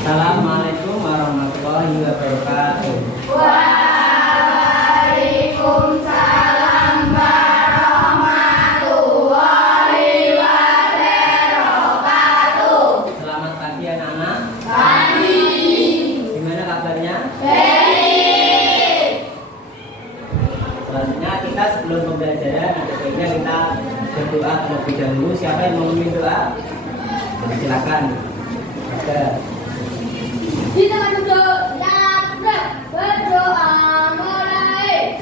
Assalamualaikum warahmatullahi wabarakatuh. Waalaikumsalam warahmatullahi wabarakatuh. Selamat pagi anak-anak. Pagi. Gimana kabarnya? Baik. Selanjutnya kita sebelum pembelajaran ada baiknya kita berdoa terlebih dahulu. Siapa yang mau memimpin doa? Silakan. Oke. Kita akan berdoa mulai.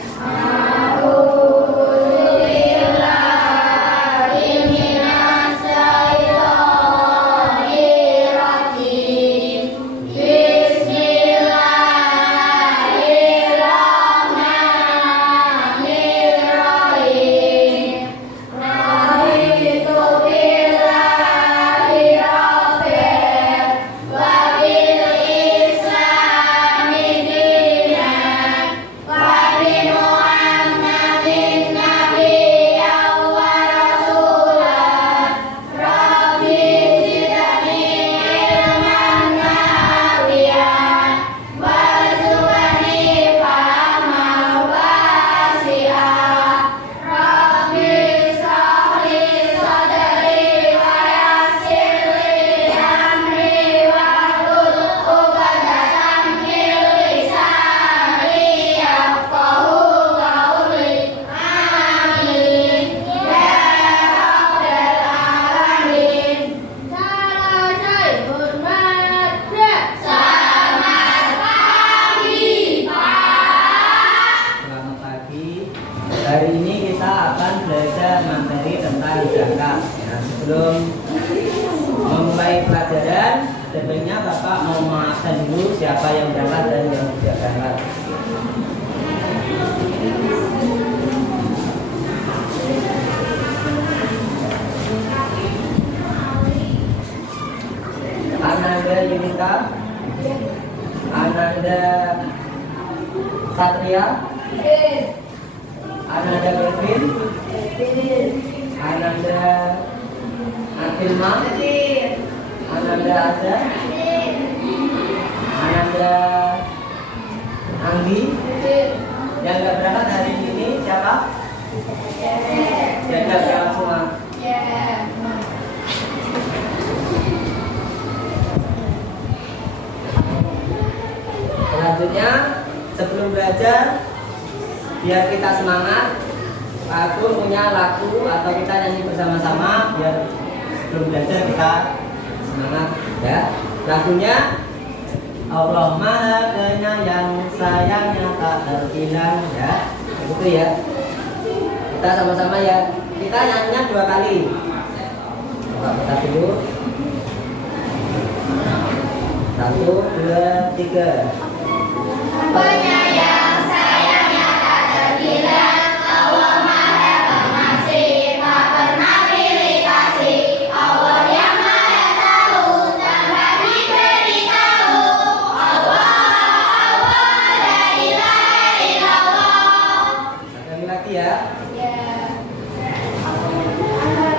Hari ini kita akan belajar materi tentang zakat. Nah, sebelum memulai pelajaran, sebenarnya Bapak mau memaafkan dulu siapa yang berangkat dan yang tidak berangkat. Ananda Yunita, Ananda Satria, Ananda Kevin, Ananda Akilma, Ananda Azza, Ananda Anggi. Yang nggak berangkat hari ini siapa? Yang nggak berangkat semua. Selanjutnya sebelum belajar, biar kita semangat, aku punya lagu atau kita nyanyi bersama-sama biar sebelum belajar kita semangat ya. Lagunya Allah Maha Penyayang, sayangnya tak terbilang ya. Begitu ya. Kita sama-sama ya. Kita nyanyinya 2 kali. Coba kita dulu. 1, 2, 3. Penyayang sayangnya tak terbilang, Allah Maha Pengasih, tak pernah pilih kasih. Allah yang Maha Tahu, tanpa diberitahu. Allah, la ilaha illallah. Sekali lagi ya.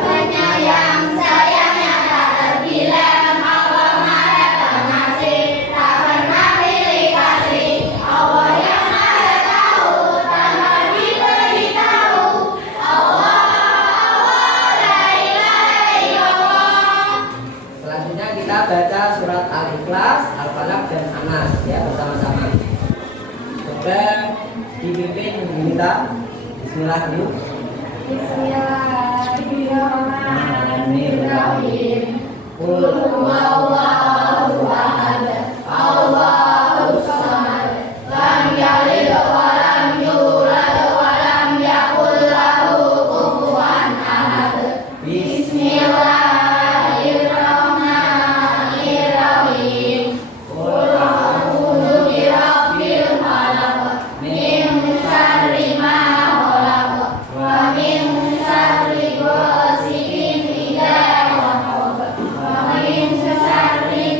Penyayang sayangnya tak terbilang, Allah Maha Pengasih, tak pernah pilih kasih. Allah yang Maha Tahu, tanpa diberitahu. Allah, la ilaha illallah. Selanjutnya kita baca surat Al-Ikhlas, Al-Falaq dan An-Nas ya bersama-sama. Coba dipimpin kita. Bismillah dulu. Bismillahirrahmanirrahim. Qul huwallahu ahad, Allahus samad, lam yalid wa lam yulad wa lam yakul lahu kufuwan ahad. Bismillahirrahmanirrahim. Qul a'udzu birabbil falaq, min syarri ma khalaq, wa min syarri ghasiqin idza waqab, wa min syarri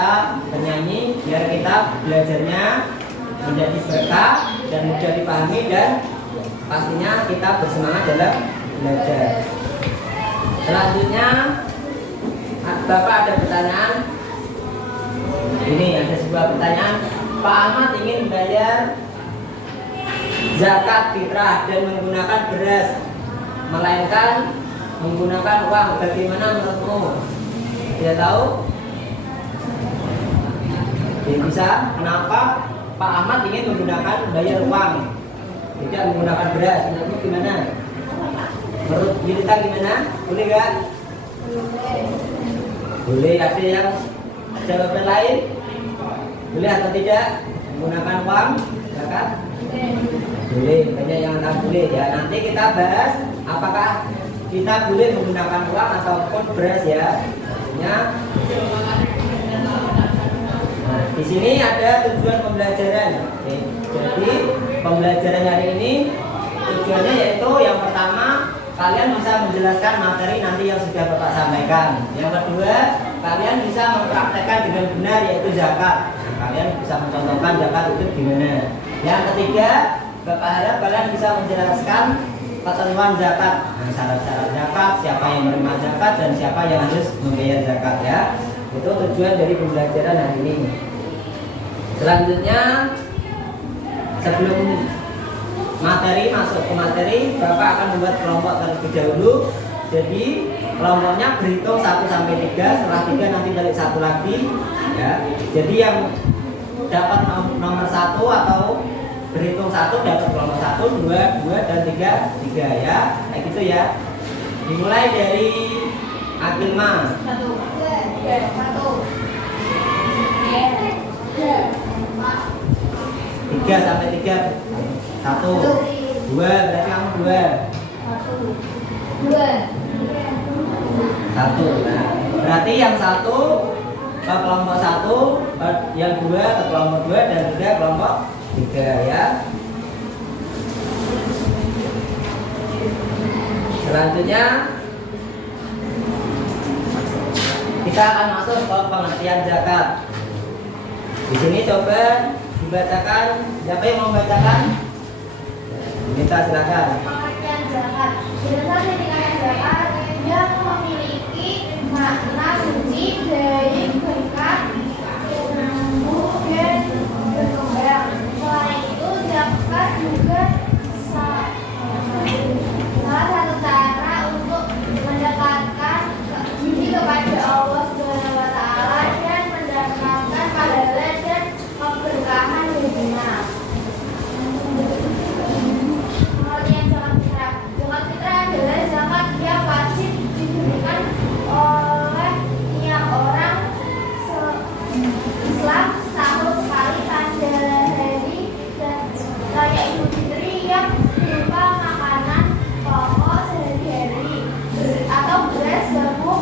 kita bernyanyi biar kita belajarnya menjadi berkah dan mudah dipahami dan pastinya kita bersemangat dalam belajar. Selanjutnya Bapak ada pertanyaan. Ini ada sebuah pertanyaan. Pak Ahmad ingin bayar zakat fitrah dan menggunakan beras, melainkan menggunakan uang. Bagaimana menurutmu? Tidak tahu? Tidak bisa. Kenapa Pak Ahmad ingin menggunakan bayar uang, tidak menggunakan beras? Menurutmu gimana? Menurut kita gimana? Boleh nggak? Boleh. Ada yang jawaban lain? Boleh atau tidak menggunakan uang zakat? Boleh. Banyak yang tak boleh ya. Nanti kita bahas apakah kita boleh menggunakan uang ataupun beras ya. Nah, di sini ada tujuan pembelajaran. Oke. Jadi pembelajaran hari ini tujuannya yaitu yang pertama, kalian bisa menjelaskan materi nanti yang sudah Bapak sampaikan. Yang kedua, kalian bisa mempraktekkan dengan benar yaitu zakat. Kalian bisa mencontohkan zakat itu gimana. Yang ketiga, Bapak harap kalian bisa menjelaskan ketentuan zakat, syarat-syarat zakat, siapa yang menerima zakat dan siapa yang harus membayar zakat ya. Itu tujuan dari pembelajaran hari ini. Selanjutnya, sebelum materi masuk ke materi, Bapak akan membuat kelompok terlebih dahulu. Jadi kelompoknya berhitung 1 sampai 3, setelah 3 nanti balik 1 lagi ya. Jadi yang dapat nomor 1 atau berhitung 1 dapat kelompok 1, 2, 2 dan 3, 3 ya. Kayak gitu ya. Dimulai dari Akilma. 3 sampai 3. 1, 2, berarti kamu 2. 1. Nah, berarti yang 1 ke kelompok 1, yang 2 ke kelompok 2 dan 3 kelompok 3 ya. Selanjutnya kita akan masuk ke pengertian zakat. Di sini coba dibacakan. Siapa yang mau membacakan? Minta silakan. Pengertian zakat. Berdasarkan pengertian zakat yang memiliki makna suci, baik, berkah, tumbuh dan berkembang. Selain itu, zakat juga salah satu cara untuk mendekatkan diri kepada Allah Subhanahu wa Ta'ala dan mendapatkan pahala dan keberkahan dunia. Pengertian zakat fitrah. Zakat fitrah adalah zakat yang wajib diberikan oleh tiap orang Islam setahun sekali pada hari raya Idul Fitri yang berupa makanan pokok sehari-hari atau beras, jamu.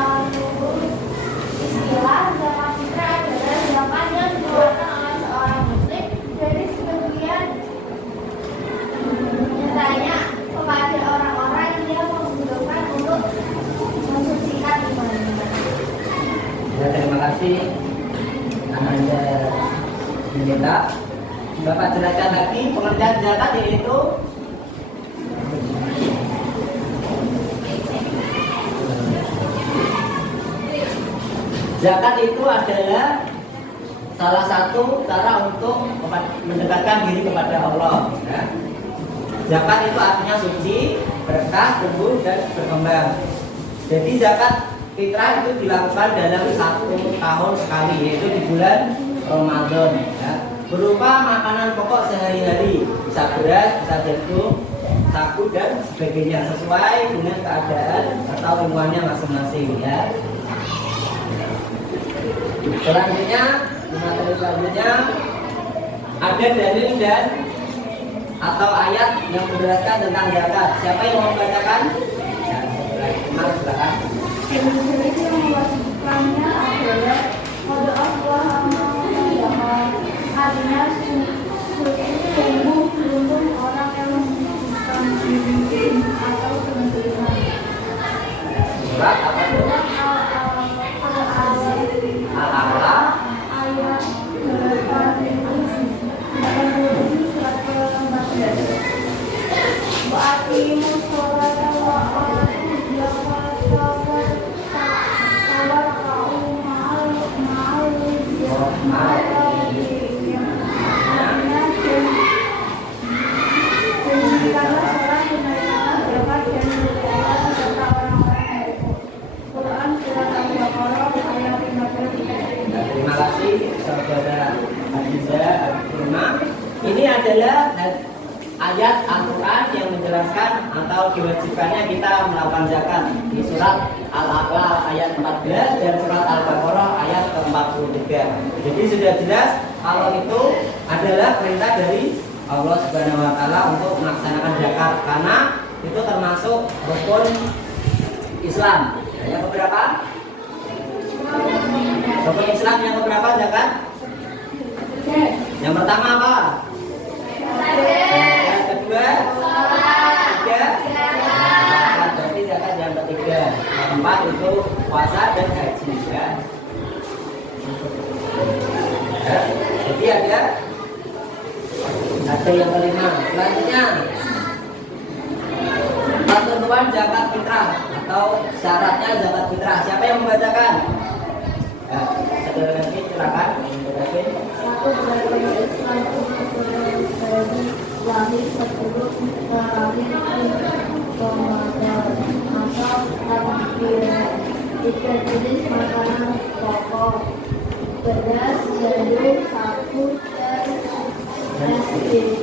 Menurut istilah, zakat fitrah adalah zakat yang dikeluarkan oleh seorang muslim dari sebagian nyatanya kepada orang-orang yang membutuhkan untuk mensucikan imannya. Ya, terima kasih Anda diminta. Bapak jelaskan lagi pengertian zakat yaitu zakat itu adalah salah satu cara untuk mendekatkan diri kepada Allah ya. Zakat itu artinya suci, berkah, tumbuh dan berkembang. Jadi zakat fitrah itu dilakukan dalam 1 tahun sekali, yaitu di bulan Ramadan ya. Berupa makanan pokok sehari-hari, bisa beras, bisa jagung, sagu dan sebagainya sesuai dengan keadaan atau lingkungannya masing-masing ya. Selanjutnya, materi selanjutnya ada dalil dan atau ayat yang menjelaskan tentang zakat. Siapa yang mau membacakan? Ya, silakan. Yang mewajibkannya adalah pada Allah artinya sungguh beruntung orang yang membutuhkan diri atau dengan Tuhan. Surat apa itu? adalah ayat Al-Quran yang menjelaskan atau diwajibkannya kita melakukan zakat di surat Al-A'la ayat 14 dan surat Al-Baqarah ayat ke-43. Jadi sudah jelas kalau itu adalah perintah dari Allah Subhanahu wa taala untuk melaksanakan zakat karena itu termasuk rukun Islam. Yang keberapa? Rukun Islam yang keberapa zakat? Yang pertama apa? Yang kedua? Tiga? Berarti zakat yang ketiga. Keempat itu puasa dan haji ya. Jadi ada yang kelima. Selanjutnya ketentuan zakat fitrah atau syaratnya zakat fitrah. Siapa yang membacakan? Ya, saudara nanti silakan membacakan. Lahir sebelum terakhir Ramadan atau takbir. 3 jenis makanan pokok: beras, gandum, sagu, dan SPB.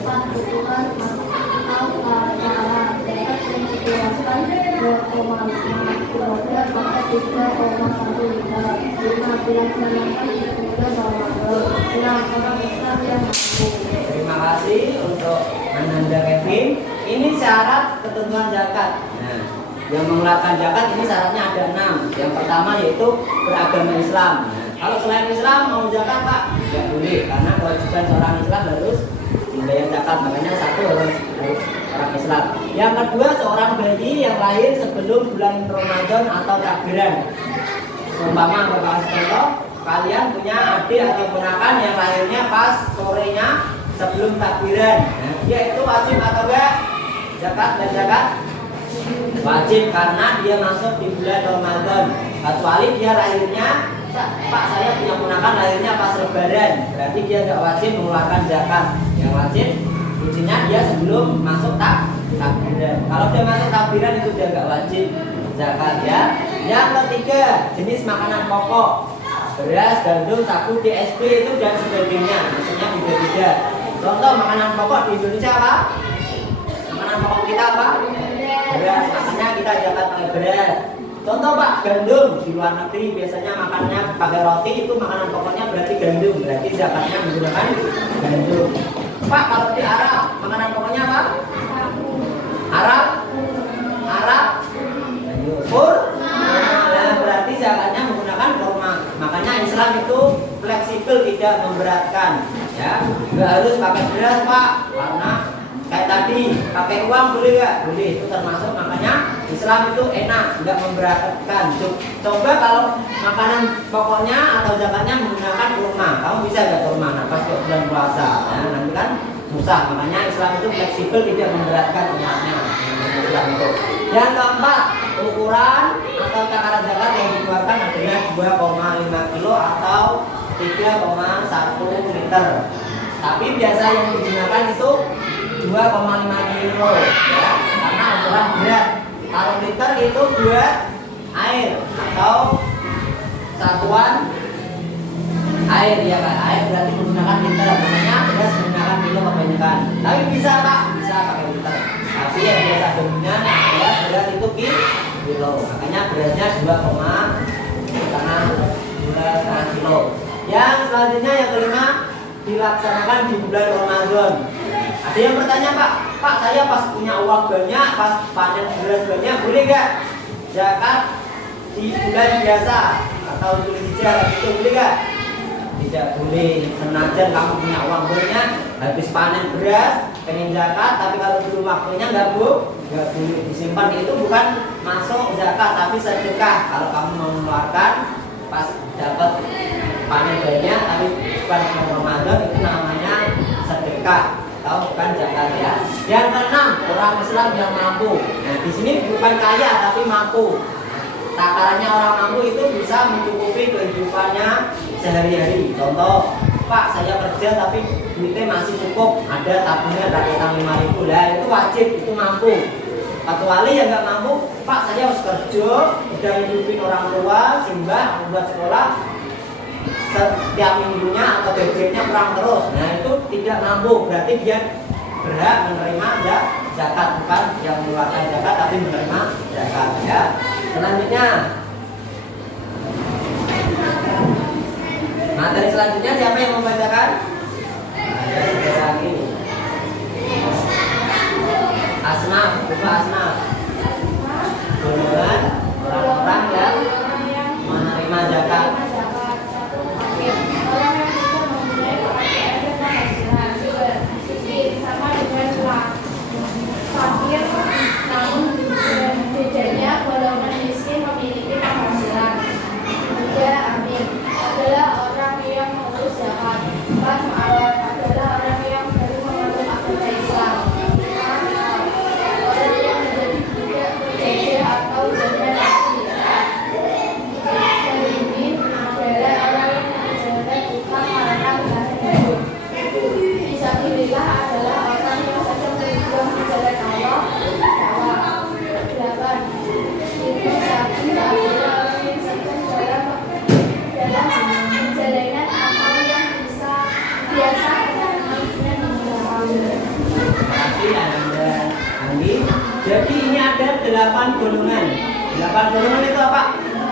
4 kebutuhan atau acara. Zakat yang dijelaskan 2,5 kg maka 3,1 liter. 5 dilaksanakan ketika Ramadan. 6 orang Islam yang mampu. Terima kasih untuk Ananda Kevin. Ini syarat ketentuan zakat. Nah, yang mengeluarkan zakat ini syaratnya ada 6. Yang pertama yaitu beragama Islam. Nah, kalau selain Islam mau zakat Pak, tidak boleh karena kewajiban seorang Islam harus membayar zakat. Makanya satu harus orang Islam. Yang kedua seorang bayi yang lahir sebelum bulan Ramadan atau takbiran. Umpama Bapak contoh, kalian punya adik atau ponakan yang lahirnya pas sorenya sebelum takbiran. Nah, dia itu wajib atau enggak? Zakat dan zakat? Wajib karena dia masuk di bulan Ramadan. Kecuali dia lahirnya, Pak saya punya ponakan lahirnya pas lebaran, berarti dia enggak wajib mengeluarkan zakat. Yang wajib intinya dia sebelum masuk takbiran. Kalau dia masuk takbiran itu dia enggak wajib zakat ya. Yang ketiga jenis makanan pokok: beras, gandum, sagu, DSP itu dan sebagainya. Maksudnya beda-beda. Contoh makanan pokok di Indonesia apa? Makanan pokok kita apa? Beras. Makanya kita zakat pakai beras. Contoh Pak, gandum di luar negeri biasanya makannya pakai roti, itu makanan pokoknya berarti gandum. Berarti zakatnya menggunakan gandum. Pak, kalau di Arab makanan pokoknya apa? Arab. Nah, berarti zakatnya menggunakan kurma. Makanya Islam itu fleksibel, tidak memberatkan ya. Nggak harus pakai beras Pak, karena kayak tadi pakai uang boleh nggak? Boleh, itu termasuk. Makanya Islam itu enak, nggak memberatkan. Coba kalau makanan pokoknya atau zakatnya menggunakan kurma, kamu bisa nggak kurma? Nah, pas bulan puasa ya, nanti kan susah. Makanya Islam itu fleksibel, tidak memberatkan umatnya. Islam itu. Yang keempat, ukuran atau takaran zakat yang dikeluarkan adalah 2,5 kilo atau 3,1 liter. Tapi biasa yang digunakan itu 2,5 kilo ya, karena ukuran berat. Kalau liter itu buat air atau satuan air ya kan. Air berarti menggunakan liter. Makanya beras menggunakan kilo kebanyakan. Tapi bisa Pak, bisa pakai liter. Tapi yang biasa dominan adalah beras itu kilo. Makanya berasnya 2,5 kilo. Yang selanjutnya yang kelima dilaksanakan di bulan Ramadan. Ada yang bertanya Pak saya pas punya uang banyak, pas panen beras banyak, boleh nggak zakat di bulan biasa atau Dzulhijjah itu boleh nggak? Tidak boleh. Senajan kamu punya uang banyak, habis panen beras, pengen zakat, tapi kalau belum waktunya nggak boleh disimpan. Itu bukan masuk zakat, tapi sedekah. Kalau kamu mau mengeluarkan pas dapat panen banyak, tapi bukan Ramadan, itu namanya sedekah. Tahu bukan zakat ya. Yang keenam, orang Islam yang mampu. Nah, di sini bukan kaya tapi mampu. Takarannya orang mampu itu bisa mencukupi kehidupannya sehari-hari. Contoh, Pak saya kerja tapi duitnya masih cukup, ada tabungan rakyatan 5.000 lah, itu wajib, itu mampu. Kecuali yang nggak mampu, Pak saya harus kerja, udah hidupin orang tua, simbah, buat sekolah, setiap minggunya atau gajinya kurang terus, nah itu tidak mampu, berarti dia berhak menerima zakat, bukan yang mengeluarkan zakat tapi menerima zakat ya. Selanjutnya materi selanjutnya siapa yang membacakan? Ada lagi. Asma, buka Asma. Golongan orang-orang yang menerima zakat. Sama dengan fakir, namun bedanya golongan miskin memiliki penghasilan. Tiga, amin adalah orang yang mengurus zakat. Empat, mu'alaf adalah orang yang baru memeluk agama Islam. Orang yang menjadi budak, berjajah atau janda laki. Ini adalah orang yang menjalankan utang karena berani hidup. Fisabilillah adalah orang yang sedang berjuang di jalan Allah. Delapan, itu sapi adalah orang yang sedang dalam menjalankan amal yang biasa dan dimudahkan. Terima kasih Anda Andi. Jadi ini ada 8 golongan. 8 golongan itu apa?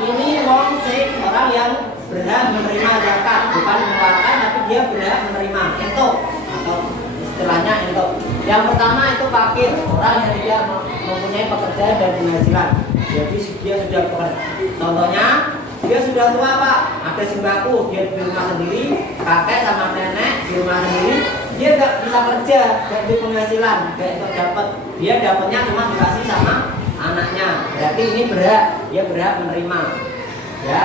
Ini wong sing orang yang berhak menerima zakat, bukan mengeluarkan tapi dia berhak menerima. Itu atau istilahnya itu. Yang pertama itu fakir, orang yang tidak mempunyai pekerjaan dan penghasilan. Jadi dia sudah bekerja. Contohnya dia sudah tua Pak, ada sembako, dia di rumah sendiri, kakek sama nenek di rumah sendiri, dia nggak bisa kerja, nggak ada penghasilan, nggak itu dapat, dia dapatnya cuma dikasih sama anaknya. Berarti ini dia berhak menerima, ya,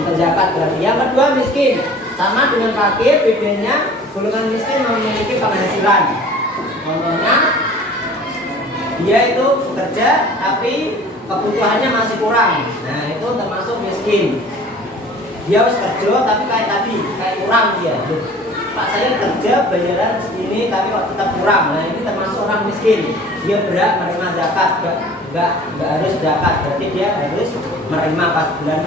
untuk zakat berarti. Yang kedua miskin, sama dengan fakir, bedanya golongan miskin memiliki penghasilan. Contohnya dia itu bekerja tapi kebutuhannya masih kurang, nah itu termasuk miskin. Dia harus kerja tapi kayak kurang dia. Pak saya kerja bayaran segini tapi kok tetap kurang, nah ini termasuk orang miskin. Dia berhak menerima zakat, nggak harus zakat, berarti dia harus menerima pas bulan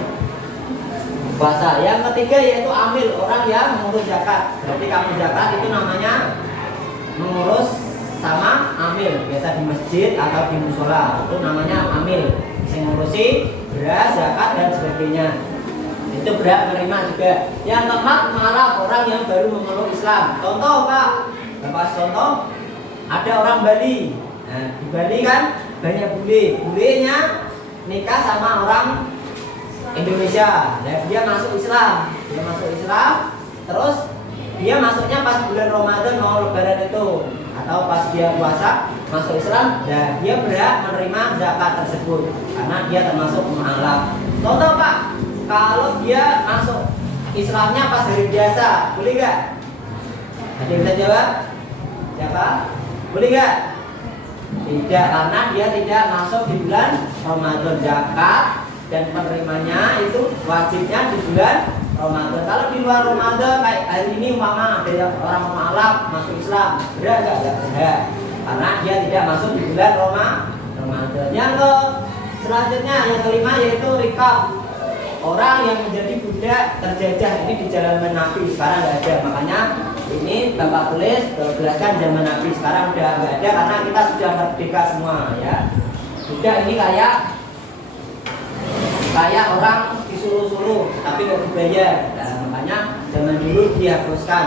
puasa. Yang ketiga yaitu amil, orang yang mengurus zakat. Berarti kamu zakat itu namanya mengurus sama amil, biasa di masjid atau di musola itu namanya amil, yang ngurusi beras, zakat dan sebagainya, itu berhak menerima juga. Yang keempat malah orang yang baru memeluk Islam. Contoh Pak, Bapak contoh ada orang Bali. Nah, di Bali kan banyak bulenya nikah sama orang Indonesia. Nah, dia masuk Islam, terus dia masuknya pas bulan Ramadan mau lebaran itu, atau pas dia puasa masuk Islam, dan dia berhak menerima zakat tersebut karena dia termasuk mu'alaf. Contoh Pak, kalau dia masuk Islamnya pas hari biasa, boleh nggak? Ada yang bisa jawab? Siapa? Boleh nggak? Tidak, karena dia tidak masuk di bulan Ramadan. Zakat dan penerimanya itu wajibnya di bulan Ramadan. Kalau di luar Ramadan kayak hari ini umpama ada orang mu'alaf masuk Islam, berhak nggak? Berhak, karena dia tidak masuk di bulan Ramadan. Yang selanjutnya yang kelima yaitu rikab, orang yang menjadi budak terjajah. Ini di zaman Nabi, sekarang nggak ada, makanya ini Bapak tulis jelaskan zaman Nabi, sekarang udah nggak ada karena kita sudah merdeka semua ya. Budak ini kayak orang disuruh-suruh tapi nggak dibayar, nah, makanya zaman dulu dihapuskan.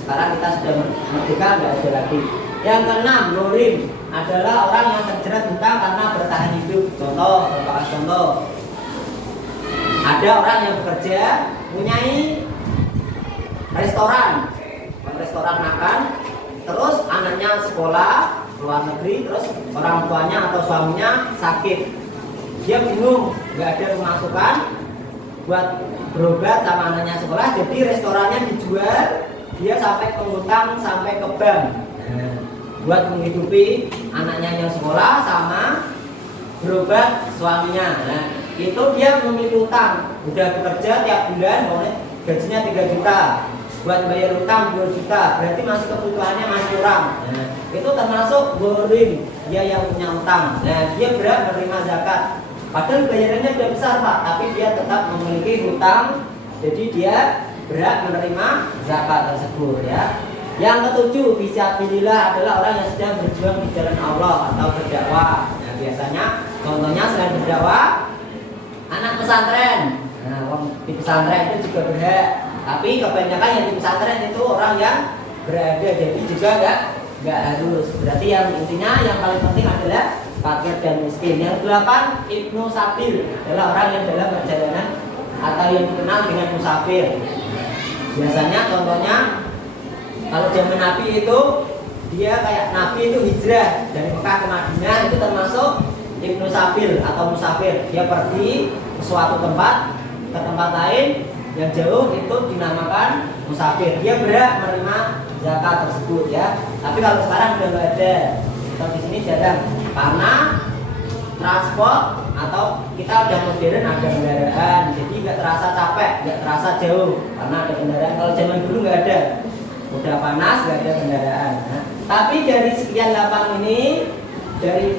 Sekarang kita sudah merdeka, nggak ada lagi. Yang keenam, lorim, adalah orang yang terjerat hutang karena bertahan hidup. Contoh, ada orang yang bekerja, punyai restoran makan, terus anaknya sekolah luar negeri, terus orang tuanya atau suaminya sakit. Dia bingung, nggak ada pemasukan buat berobat sama anaknya sekolah, jadi restorannya dijual, dia sampai penghutang sampai ke bank, buat menghidupi anaknya yang sekolah sama berobat suaminya. Nah, itu dia memiliki utang, udah bekerja tiap bulan, gajinya 3 juta, buat bayar utang 2 juta, berarti masih kebutuhannya masih kurang. Nah, itu termasuk boring, dia yang punya utang. Nah, dia berhak menerima zakat. Padahal bayarannya sudah besar Pak, tapi dia tetap memiliki hutang, jadi dia berhak menerima zakat tersebut ya. Yang ketujuh, fisabilillah adalah orang yang sedang berjuang di jalan Allah atau berdakwah. Nah, biasanya contohnya selain berdakwah, anak pesantren. Nah, di pesantren itu juga berhak. Tapi kebanyakan yang di pesantren itu orang yang berada, jadi juga nggak harus. Berarti yang intinya yang paling penting adalah fakir dan miskin. Yang 8, ibnu sabil adalah orang yang dalam perjalanan atau yang dikenal dengan musafir. Biasanya contohnya kalau zaman Nabi itu dia kayak Nabi itu hijrah dari Mekah ke Madinah, itu termasuk ibnu sabil atau musafir. Dia pergi ke suatu tempat ke tempat lain yang jauh, itu dinamakan musafir. Dia berhak menerima zakat tersebut ya. Tapi kalau sekarang udah nggak ada. Kalau di sini jarang karena transport atau kita udah modern, ada kendaraan, jadi nggak terasa capek, nggak terasa jauh karena ada kendaraan. Kalau zaman dulu nggak ada, udah panas nggak ada kendaraan. Nah, tapi dari sekian 8 ini, dari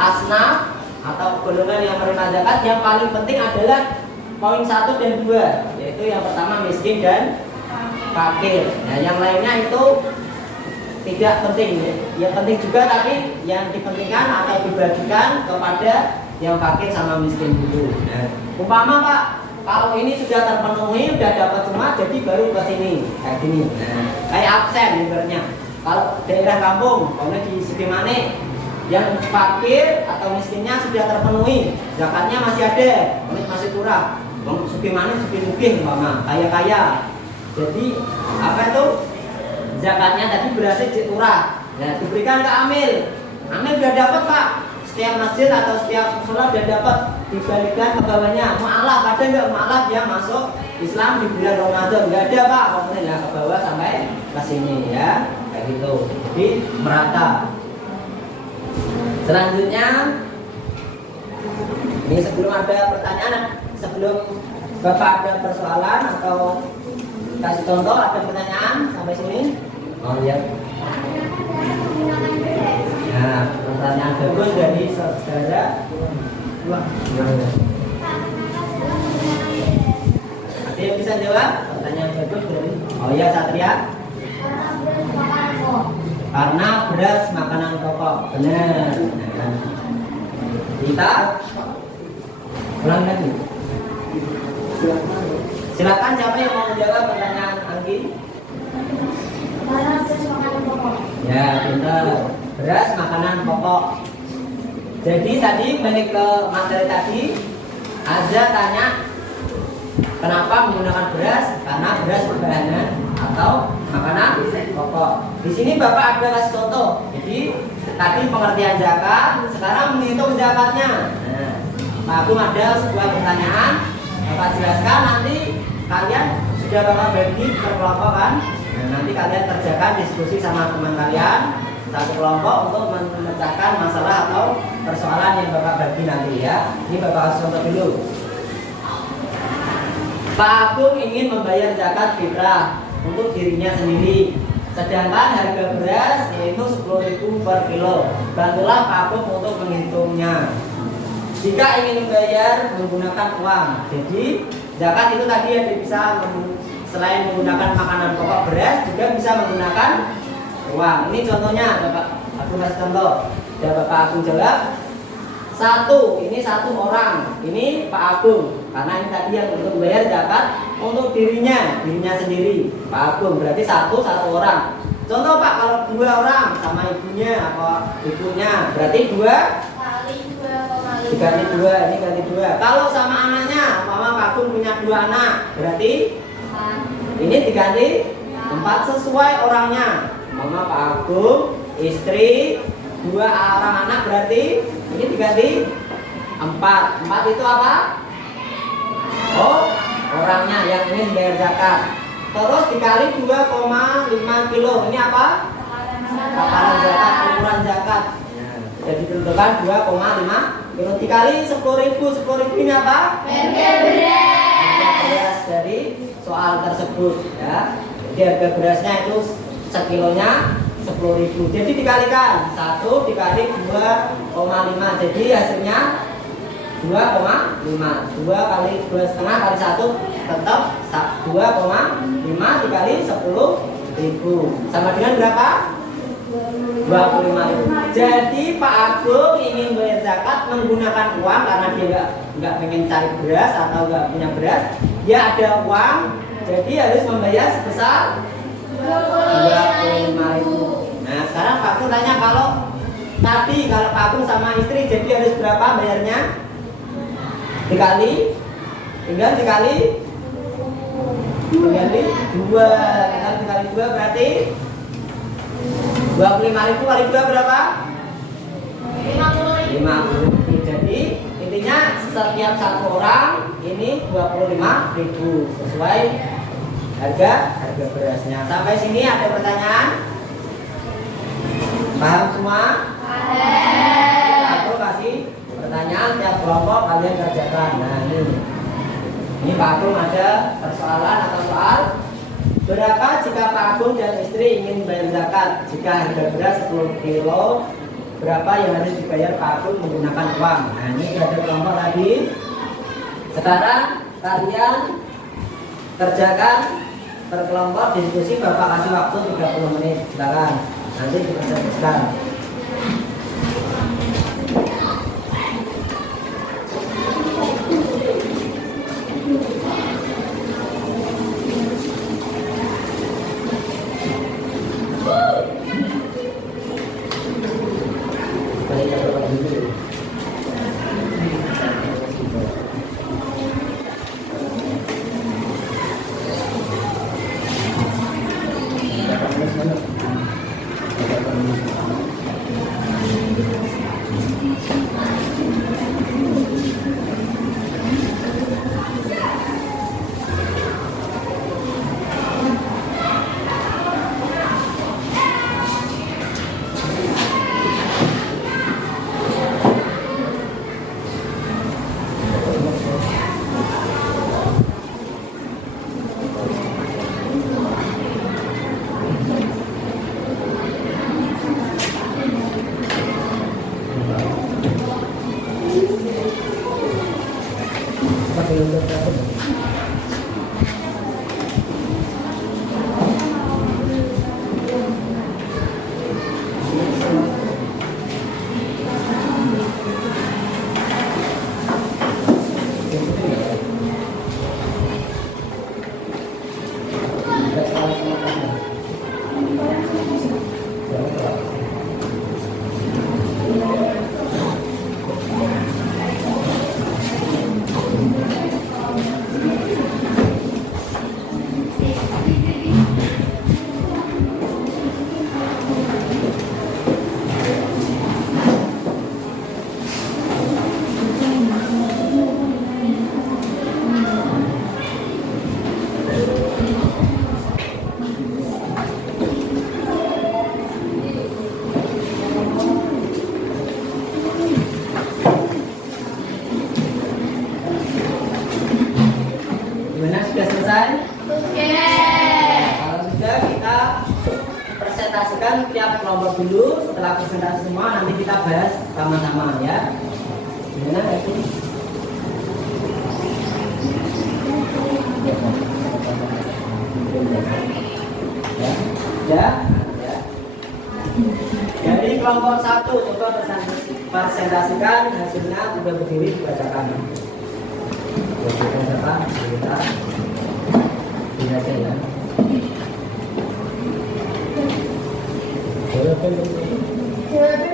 asnaf atau golongan yang menerima zakat, yang paling penting adalah poin 1 dan 2, yaitu yang pertama miskin dan fakir. Nah, yang lainnya itu tidak penting, yang penting juga, tapi yang dipentingkan atau dibagikan kepada yang fakir sama miskin dulu. Nah, umpama Pak, kalau ini sudah terpenuhi, sudah dapat semua, jadi baru ke sini kayak gini. Nah, kayak absen ibaratnya. Kalau daerah kampung, kalau di Sukimane, yang fakir atau miskinnya sudah terpenuhi, zakatnya masih ada, masih kurang. Sukimane sugih-sugih umpama, kaya-kaya. Jadi apa itu? Zakatnya tadi berhasil diturah, ya diberikan ke amil. Amil sudah dapat Pak, setiap masjid atau setiap sholat sudah dapat, dibalikkan ke bawahnya. Mu'alaf, ada nggak mu'alaf yang masuk Islam di bulan Ramadan? Nggak ada Pak, pokoknya ya ke bawah sampai ke sini ya, kayak gitu. Jadi merata. Selanjutnya, ini sebelum ada pertanyaan, sebelum Bapak ada persoalan atau kasih contoh, ada pertanyaan sampai sini? Oh iya. Nah, pertanyaan bagus dari saudara. Wah, gimana? Ada yang bisa jawab? Pertanyaan bagus dari. Oh iya, Satria. Karena beras makanan pokok. Benar. Kita ulang lagi. Silakan, siapa yang mau menjawab pertanyaan Anggi? Ya, pintar. Beras makanan pokok. Jadi tadi balik ke materi tadi, Azza tanya kenapa menggunakan beras? Karena beras bahan atau makanan pokok. Di sini Bapak ada kasih contoh. Jadi tadi pengertian zakat, sekarang menghitung zakatnya. Nah, Pak Agung ada sebuah pertanyaan, Bapak jelaskan, nanti kalian sudah Bapak bagi per kelompok kan? Nah, nanti kalian kerjakan diskusi sama teman kalian satu kelompok untuk memecahkan masalah atau persoalan yang Bapak bagi nanti ya. Ini Bapak kasih contoh dulu. Pak Agung ingin membayar zakat fitrah untuk dirinya sendiri, sedangkan harga beras yaitu 10.000 per kilo. Bantulah Pak Agung untuk menghitungnya. Jika ingin membayar menggunakan uang, jadi zakat itu tadi yang bisa selain menggunakan makanan pokok beras, juga bisa menggunakan uang. Ini contohnya, Bapak aku kasih contoh. Dan Bapak Agung jawab, ini satu orang, ini Pak Agung, karena ini tadi yang untuk membayar zakat untuk dirinya sendiri. Pak Agung berarti satu orang. Contoh Pak, kalau 2 orang sama ibunya atau ibunya, berarti 2 diganti 2, ini ganti 2. Kalau sama anaknya, Mama Pak Agung punya 2 anak, berarti ini diganti 4 sesuai orangnya. Mama Pak Agung, istri, 2 orang anak, berarti ini diganti 4. 4 itu apa? Oh, orangnya yang ini bayar zakat. Terus dikali 2,5 kilo. Ini apa? Takaran zakat, ukuran zakat. Jadi ditentukan 2,5 kilo dikali 10.000 ini apa? Beras dari soal tersebut ya. Jadi harga berasnya itu sekilonya 10.000. Jadi dikalikan 1 dikali 2,5. Jadi hasilnya 2,5. 2 kali 2,5 kali 1 tetap 2,5 dikali 10.000 sama dengan berapa? 25.000. Jadi Pak Agung ingin bayar zakat menggunakan uang karena dia nggak pengen cari beras atau nggak punya beras. Dia ada uang, jadi harus membayar sebesar 25.000. Nah sekarang Pak Agung tanya, kalau Pak Agung sama istri jadi harus berapa bayarnya? Dikali 2 berarti 25.000 kali 2 berapa? 50.000. Jadi intinya setiap satu orang ini 25.000 sesuai harga berasnya. Sampai sini ada pertanyaan? Paham semua? Aku kasih pertanyaan tiap kelompok kalian kerjakan. Nah ini Pak Agung ada persoalan atau soal. Berapa jika Pak Agung dan istri ingin bayar zakat? Jika harga beras 10 kilo, berapa yang harus dibayar Pak Agung menggunakan uang? Nah ini ada kelompok tadi. Sekarang kalian kerjakan per kelompok, diskusi. Bapak kasih waktu 30 menit. Silakan. Nanti kita selesaikan. presentasikan tiap kelompok dulu. Setelah presentasi semua nanti kita bahas sama-sama ya. Gimana itu? Ya. Dari kelompok 1 coba presentasikan hasilnya, sudah berdiri dibacakan. Kita baca ya. Jawaban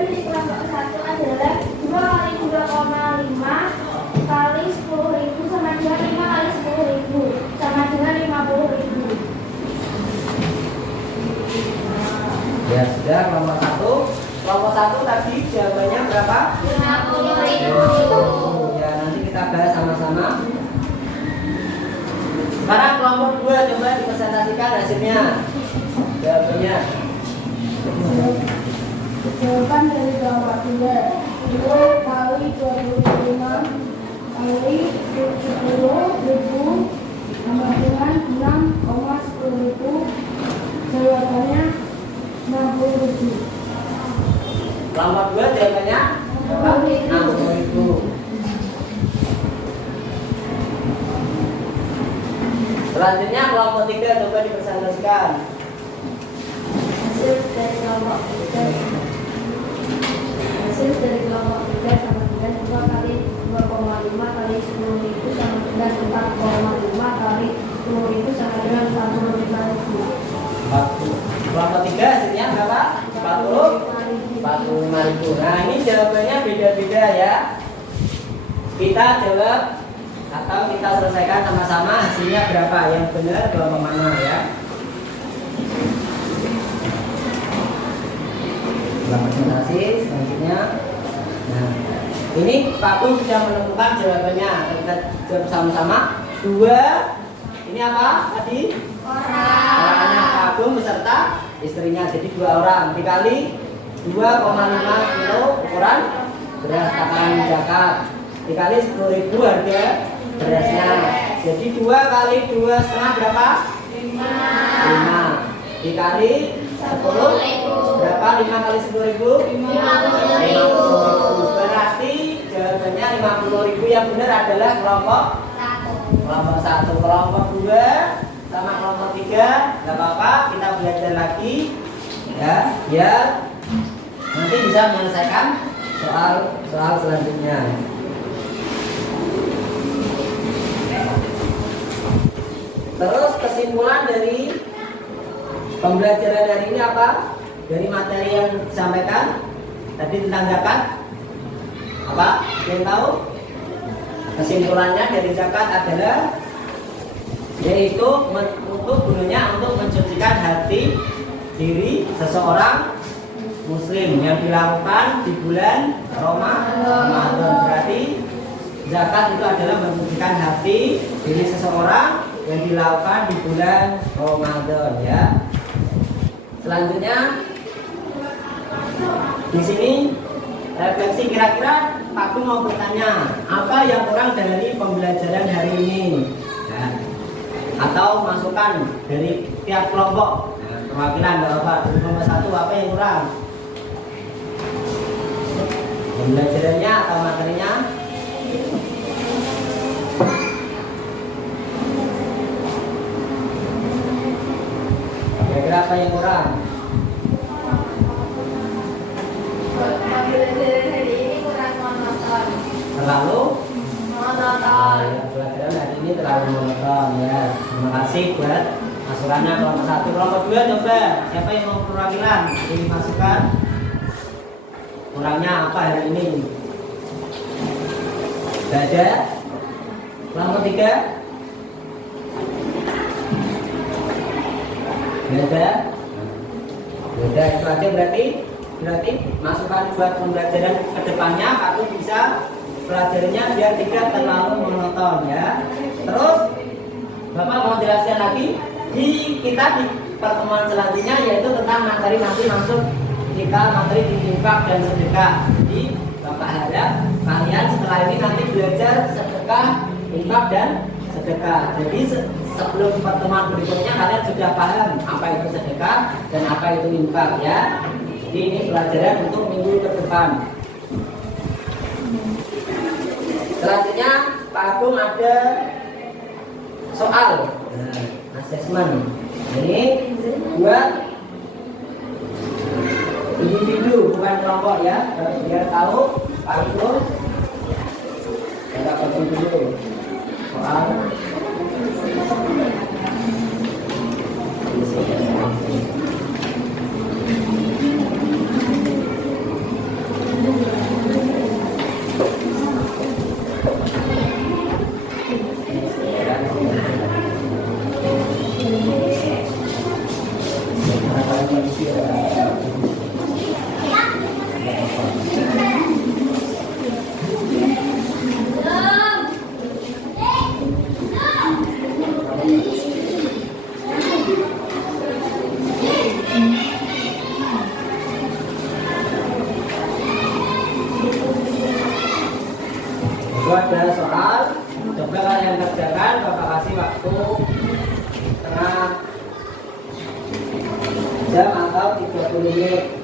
di kelompok 1 adalah 2 kali 2,5 kali 10.000 sama dengan 5 kali 10.000 sama dengan 50.000. Ya sudah, kelompok 1. Kelompok 1 tadi jawabannya berapa? 50.000. Ya, nanti kita bahas sama-sama. Sekarang kelompok 2 coba dipresentasikan hasilnya. Jawabannya. Jawaban dari kelompok 2 kali 25 kali 10.000 sama dengan 6,10.000. Jawabannya 60.000. Kelompok 2 jawabannya 60.000. Selanjutnya kelompok 3 coba dipresentasikan. Hasil dari kelompok 3 sama dengan 2 kali 2,5 kali 10.000 sama dengan 4,5 kali 10.000 sama dengan 45.000. Kelompok 3 hasilnya berapa? 45.000. Nah, ini jawabannya beda-beda ya. Kita jawab atau kita selesaikan sama-sama hasilnya berapa, yang benar kelompok mana ya. Presentasi selanjutnya. Nah, ini Pak Gun sudah menemukan jawabannya. Kita jawab sama-sama. 2 ini apa tadi? Orangnya Pak Gun beserta istrinya, jadi 2 orang dikali 2,5 kilo ukuran beras takaran zakat dikali 10.000 harga berasnya. Jadi 2 kali 2,5 berapa? 5 dikali 10 berapa? 5 kali 10.000? 50.000. Berarti jawabannya 50.000. Yang benar adalah kelompok 1. Kelompok 2 sama kelompok 3 nggak apa-apa, kita belajar lagi ya, biar nanti bisa menyelesaikan soal selanjutnya. Terus kesimpulan dari pembelajaran hari ini apa? Dari materi yang disampaikan tadi tentang zakat, apa? Yang tahu? Kesimpulannya dari zakat adalah yaitu untuk gunanya untuk mensucikan hati diri seseorang muslim yang dilakukan di bulan Ramadan. Berarti zakat itu adalah mensucikan hati diri seseorang yang dilakukan di bulan Ramadan ya. Selanjutnya di sini refleksi, kira-kira Pak Gun mau bertanya apa yang kurang dari pembelajaran hari ini ya. Atau masukan dari tiap kelompok perwakilan Bapak dari kelompok 1 apa yang kurang pembelajarannya atau materinya. Kira-kira apa yang kurang? Pembelajaran hari ini kurang monoton. Terlalu Monoton. pelajaran hari ini terlalu monoton ya. Terima kasih buat masukannya kelompok 1. Kelompok 2 coba siapa yang mau perwakilan ini masukan kurangnya apa hari ini? Gak ada. Kelompok 3 beda. Beda itu aja berarti masukan buat pembelajaran kedepannya Pak Gun bisa pelajarannya biar tidak terlalu monoton ya. Terus Bapak mau jelaskan lagi di pertemuan selanjutnya yaitu tentang materi nanti masuk kita materi infak dan sedekah. Jadi Bapak harap kalian setelah ini nanti belajar sedekah, infak dan sedekah. Jadi sebelum pertemuan berikutnya kalian sudah paham apa itu sedekah dan apa itu infak ya. Jadi ini pelajaran untuk minggu ke depan. Selanjutnya Pak Agung ada soal asesmen. Ini buat individu bukan kelompok ya, biar tahu Pak Agung kita ketemu dulu soal ada soal, coba kalian kerjakan, Bapak kasih waktu setengah jam atau 30 menit.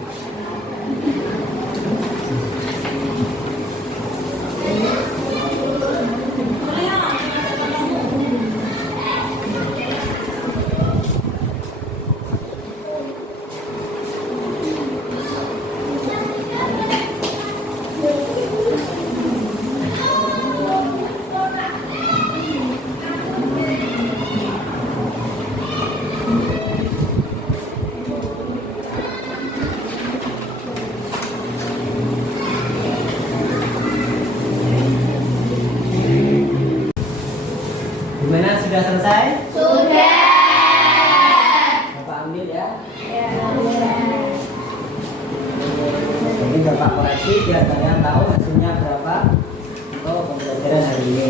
Gimana, sudah selesai? Sudah. Bapak ambil ya. Ya. Jadi Bapak koreksi biar kalian tahu hasilnya berapa untuk pembelajaran hari ini.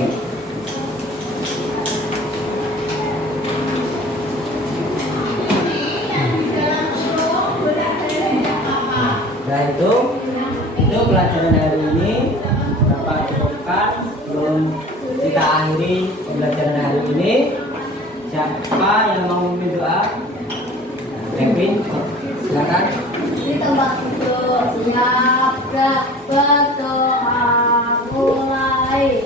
Nah itu pelajaran hari ini Bapak cukupkan. Belum kita akhiri pembelajaran hari ini. Siapa yang mau memimpin doa? Kevin, silakan. Di tempat duduk siap berdoa mulai.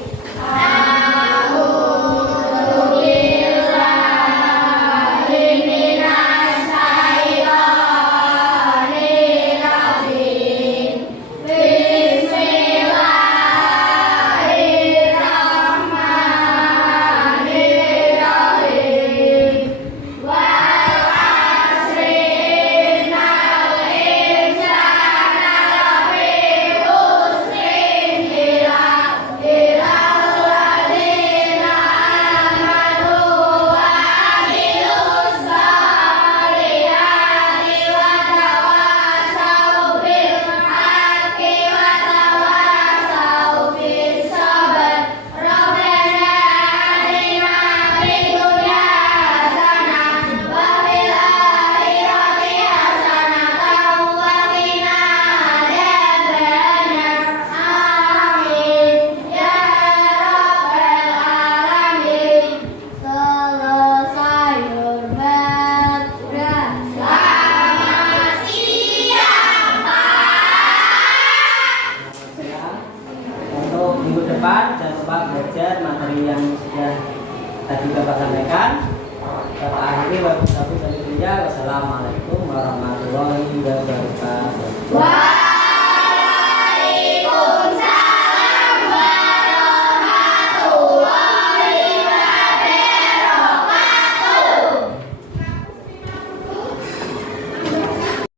Minggu depan jangan lupa belajar materi yang sudah tadi Bapak sampaikan. Bapak akhiri wabillahi taufiq wal hidayah. Wassalamualaikum warahmatullahi wabarakatuh.